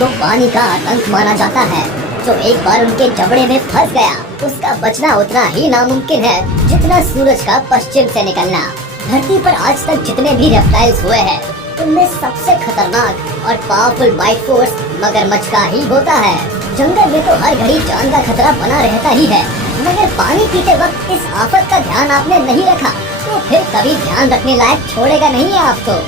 को पानी का आतंक माना जाता है। जो एक बार उनके जबड़े में फंस गया, उसका बचना उतना ही नामुमकिन है जितना सूरज का पश्चिम से निकलना। धरती पर आज तक जितने भी रेप्टाइल्स हुए हैं, उनमें सबसे खतरनाक और पावरफुल बाइट फोर्स मगरमच्छ का ही होता है। जंगल में तो हर घड़ी जान का खतरा बना रहता ही है, मगर पानी पीते वक्त इस आफत का ध्यान आपने नहीं रखा तो फिर कभी ध्यान रखने लायक छोड़ेगा नहीं है आपको।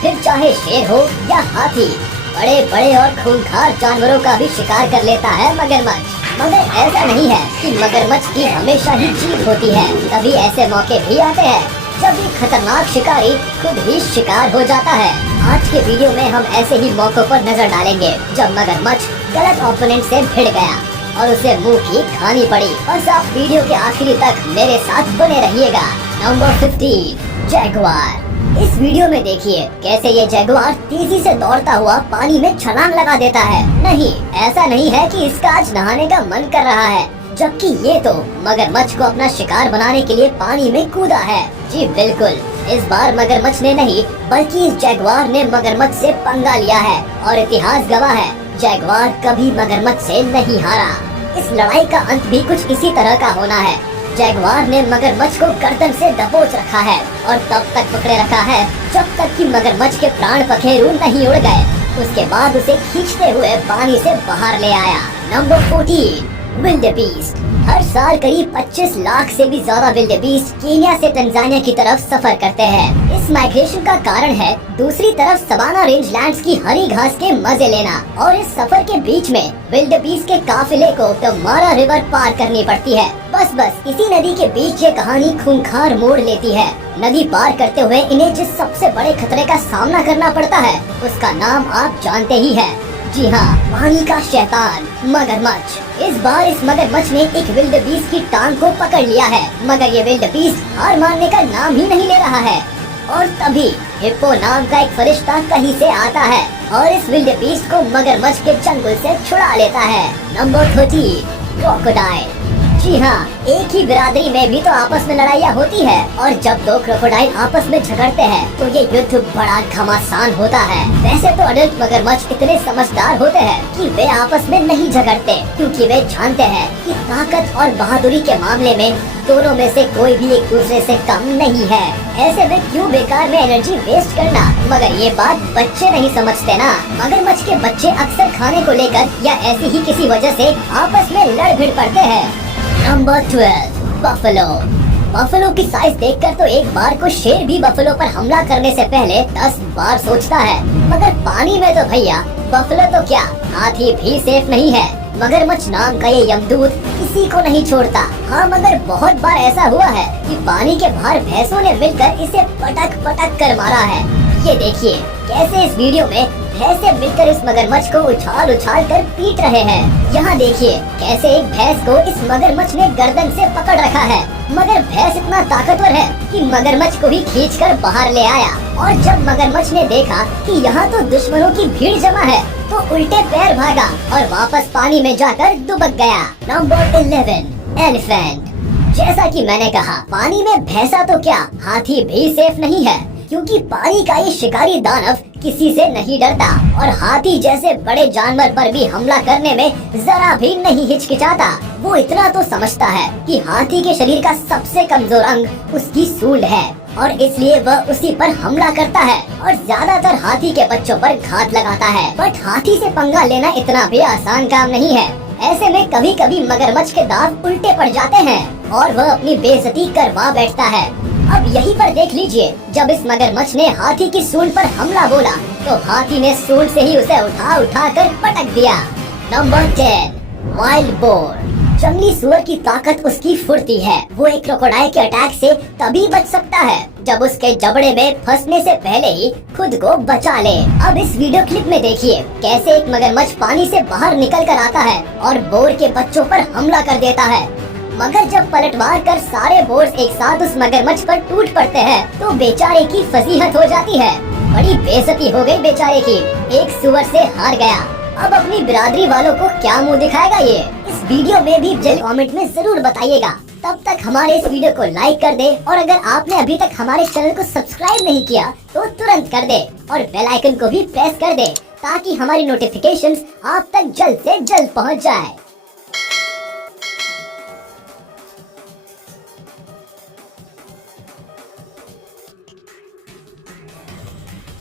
फिर चाहे शेर हो या हाथी, बड़े बड़े और खूंखार जानवरों का भी शिकार कर लेता है मगरमच्छ। मगर ऐसा नहीं है कि मगरमच्छ की हमेशा ही जीत होती है। कभी ऐसे मौके भी आते हैं जब एक खतरनाक शिकारी खुद ही शिकार हो जाता है। आज के वीडियो में हम ऐसे ही मौकों पर नजर डालेंगे जब मगरमच्छ गलत ओपोनेंट से भिड़ गया और उसे मुंह की खानी पड़ी। बस आप वीडियो के आखिरी तक मेरे साथ बने रहिएगा। Number 15, Jaguar. इस वीडियो में देखिए कैसे ये जैगुआर तेजी से दौड़ता हुआ पानी में छलांग लगा देता है। नहीं, ऐसा नहीं है कि इसका आज नहाने का मन कर रहा है, जबकि ये तो मगरमच्छ को अपना शिकार बनाने के लिए पानी में कूदा है। जी बिल्कुल, इस बार मगरमच्छ ने नहीं बल्कि इस जैगुआर ने मगरमच्छ से पंगा लिया है और इतिहास गवाह है, जैगुआर कभी मगरमच्छ से नहीं हारा। इस लड़ाई का अंत भी कुछ इसी तरह का होना है। जैगुआर ने मगरमच्छ को गर्दन से दबोच रखा है और तब तक पकड़े रखा है जब तक कि मगरमच्छ के प्राण पखेरु नहीं उड़ गए। उसके बाद उसे खींचते हुए पानी से बाहर ले आया। Number 14, wildebeest. हर साल करीब 25 लाख से भी ज्यादा विल्डेबीस्ट केन्या से तंजानिया की तरफ सफर करते हैं। इस माइग्रेशन का कारण है दूसरी तरफ सवाना रेंजलैंड्स की हरी घास के मजे लेना, और इस सफर के बीच में विल्डेबीस्ट के काफिले को तो मारा रिवर पार करनी पड़ती है। बस इसी नदी के बीच ये कहानी खूंखार मोड़ लेती है। नदी पार करते हुए इन्हें जिस सबसे बड़े खतरे का सामना करना पड़ता है, उसका नाम आप जानते ही है। जी हाँ, पानी का शैतान मगरमच्छ। इस बार इस मगरमच्छ ने एक विल्डेबीस्ट की टांग को पकड़ लिया है, मगर ये विल्डेबीस्ट हार मानने का नाम ही नहीं ले रहा है। और तभी हिप्पो नाम का एक फरिश्ता कहीं से आता है और इस विल्डेबीस्ट को मगरमच्छ के चंगुल से छुड़ा लेता है। Number 30, crocodile. जी हाँ, एक ही बिरादरी में भी तो आपस में लड़ाइयाँ होती है, और जब दो क्रोकोडाइल आपस में झगड़ते हैं तो ये युद्ध बड़ा घमासान होता है। वैसे तो अडल्ट मगरमच्छ इतने समझदार होते हैं कि वे आपस में नहीं झगड़ते, क्योंकि वे जानते हैं कि ताकत और बहादुरी के मामले में दोनों में से कोई भी एक दूसरे से कम नहीं है। ऐसे में क्यों बेकार में एनर्जी वेस्ट करना। मगर ये बात बच्चे नहीं समझते ना। मगरमच्छ के बच्चे अक्सर खाने को लेकर या ऐसी ही किसी वजह से आपस में लड़ भिड़ पड़ते हैं। Number 12, buffalo. बफलो की साइज देखकर तो एक बार को शेर भी बफलो पर हमला करने से पहले 10 बार सोचता है, मगर पानी में तो भैया बफलो तो क्या, हाथी भी सेफ नहीं है। मगरमच्छ नाम का ये यमदूत किसी को नहीं छोड़ता। हाँ, मगर बहुत बार ऐसा हुआ है कि पानी के बाहर भैंसों ने मिलकर इसे पटक पटक कर मारा है। ये देखिए कैसे इस वीडियो में भैंसे मिलकर इस मगरमच्छ को उछाल उछाल कर पीट रहे हैं। यहाँ देखिए कैसे एक भैंस को इस मगरमच्छ ने गर्दन से पकड़ रखा है, मगर भैंस इतना ताकतवर है कि मगरमच्छ को भी खींचकर बाहर ले आया। और जब मगरमच्छ ने देखा कि यहाँ तो दुश्मनों की भीड़ जमा है, तो उल्टे पैर भागा और वापस पानी में जाकर दुबक गया। Number 11, elephant. जैसा कि मैंने कहा, पानी में भैंसा तो क्या, हाथी भी सेफ नहीं है, क्योंकि पानी का ये शिकारी दानव किसी से नहीं डरता और हाथी जैसे बड़े जानवर पर भी हमला करने में जरा भी नहीं हिचकिचाता। वो इतना तो समझता है कि हाथी के शरीर का सबसे कमजोर अंग उसकी सूंड है, और इसलिए वह उसी पर हमला करता है और ज्यादातर हाथी के बच्चों पर घात लगाता है। बट हाथी से पंगा लेना इतना भी आसान काम नहीं है। ऐसे में कभी कभी मगरमच्छ के दांत उल्टे पड़ जाते हैं और वह अपनी बेइज्जती करवा बैठता है। अब यहीं पर देख लीजिए, जब इस मगरमच्छ ने हाथी की सूंड पर हमला बोला तो हाथी ने सूंड से ही उसे उठा कर पटक दिया। Number 10, wild boar. जंगली सुअर की ताकत उसकी फुर्ती है। वो एक क्रोकोडाइल के अटैक से तभी बच सकता है जब उसके जबड़े में फंसने से पहले ही खुद को बचा ले। अब इस वीडियो क्लिप में देखिए कैसे एक मगरमच्छ पानी से बाहर निकल कर आता है और बोर के बच्चों पर हमला कर देता है, मगर जब पलटवार कर सारे बोर्स एक साथ उस मगरमच्छ पर टूट पड़ते हैं तो बेचारे की फजीहत हो जाती है। बड़ी बेइज्जती हो गई बेचारे की, एक सुअर से हार गया। अब अपनी बिरादरी वालों को क्या मुंह दिखाएगा ये। इस वीडियो में भी जल्द कमेंट में जरूर बताइएगा। तब तक हमारे इस वीडियो को लाइक कर दे, और अगर आपने अभी तक हमारे चैनल को सब्सक्राइब नहीं किया तो तुरंत कर दे और बेल आइकन को भी प्रेस कर दे, ताकि हमारी नोटिफिकेशंस आप तक जल्द से जल्द पहुंच जाए।